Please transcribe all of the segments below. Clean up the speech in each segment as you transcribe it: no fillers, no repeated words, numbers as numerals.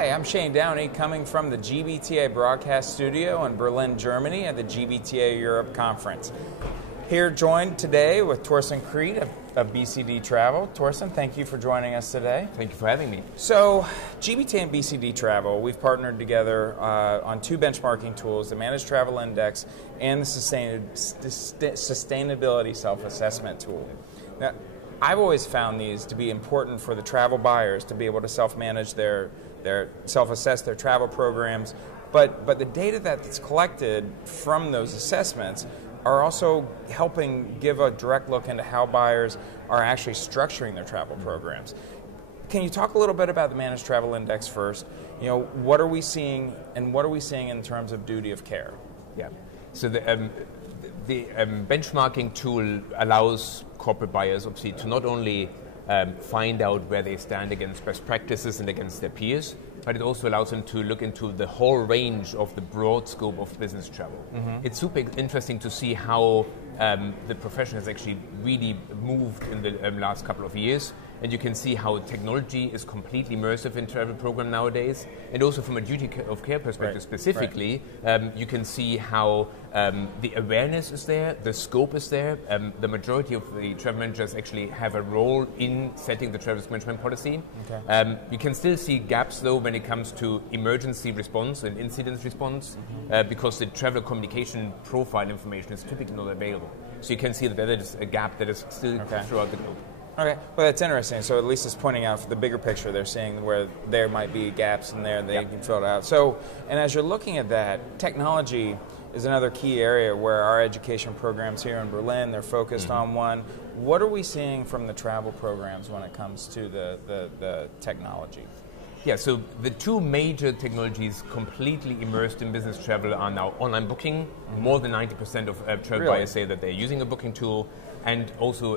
Hi, I'm Shane Downey, coming from the GBTA broadcast studio in Berlin, Germany at the GBTA Europe Conference. Here joined today with Torsten Kriedt of BCD Travel. Torsten, thank you for joining us today. Thank you for having me. So, GBTA and BCD Travel, we've partnered together on two benchmarking tools, the Managed Travel Index and the Sustainability Self-Assessment tool. Now, I've always found these to be important for the travel buyers to be able to self-manage their self-assess their travel programs, but the data that's collected from those assessments are also helping give a direct look into how buyers are actually structuring their travel programs. Can you talk a little bit about the Managed Travel Index first? You know, what are we seeing, and what are we seeing in terms of duty of care? Yeah. So the benchmarking tool allows corporate buyers, obviously, to not only find out where they stand against best practices and against their peers, but it also allows them to look into the whole range of the broad scope of business travel. Mm-hmm. It's super interesting to see how the profession has actually really moved in the last couple of years. And you can see how technology is completely immersive in travel program nowadays. And also from a duty of care perspective specifically, you can see how the awareness is there, the scope is there. The majority of the travel managers actually have a role in setting the travel management policy. Okay. You can still see gaps though when it comes to emergency response and incident response, because the travel communication profile information is typically not available. So you can see that there is a gap that is still throughout the globe. Okay, well that's interesting. So at least it's pointing out for the bigger picture, they're seeing where there might be gaps in there, they can fill it out. So, and as you're looking at that, technology is another key area where our education programs here in Berlin, they're focused on one. What are we seeing from the travel programs when it comes to the technology? Yeah, so the two major technologies completely immersed in business travel are now online booking. More than 90% of travel buyers say that they're using a booking tool, and also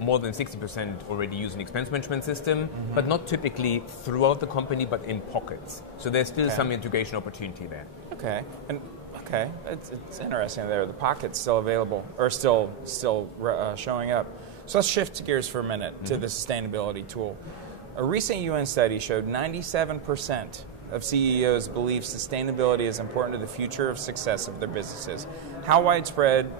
more than 60% already use an expense management system, but not typically throughout the company, but in pockets. So there's still some integration opportunity there. Okay, and it's interesting there. The pockets still available, or still showing up. So let's shift gears for a minute to the sustainability tool. A recent UN study showed 97% of CEOs believe sustainability is important to the future of success of their businesses. How widespread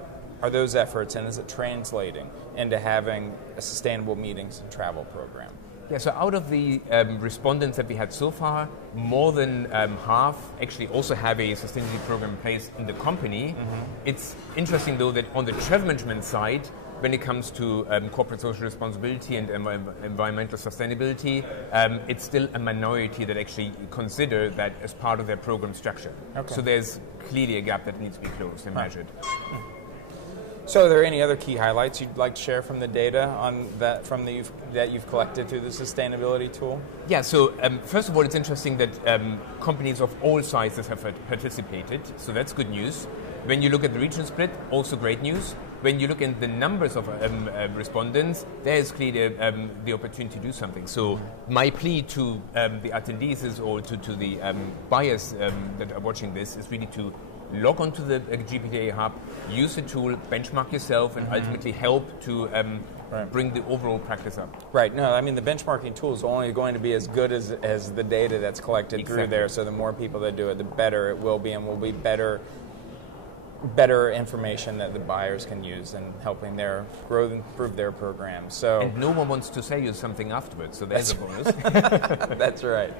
are those efforts, and is it translating into having a sustainable meetings and travel program? Yeah, so out of the respondents that we had so far, more than half actually also have a sustainability program in place in the company. It's interesting though that on the travel management side, when it comes to corporate social responsibility and environmental sustainability, it's still a minority that actually consider that as part of their program structure. Okay. So there's clearly a gap that needs to be closed and measured. So are there any other key highlights you'd like to share from the data on that that you've collected through the sustainability tool? Yeah, so first of all, it's interesting that companies of all sizes have participated, so that's good news. When you look at the region split, also great news. When you look at the numbers of respondents, there is clearly the opportunity to do something. So my plea to the attendees or to the buyers that are watching this is really to log onto the GBTA hub, use the tool, benchmark yourself, and ultimately help to bring the overall practice up. Right. No, I mean the benchmarking tool is only going to be as good as the data that's collected through there. So the more people that do it, the better it will be, and will be better information that the buyers can use in helping their grow and improve their program. So, and no one wants to sell you something afterwards, so there's a bonus. That's right.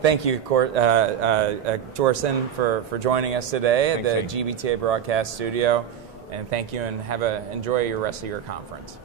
Thank you, Torsten, for joining us today at the GBTA broadcast studio, and thank you, and enjoy your rest of your conference.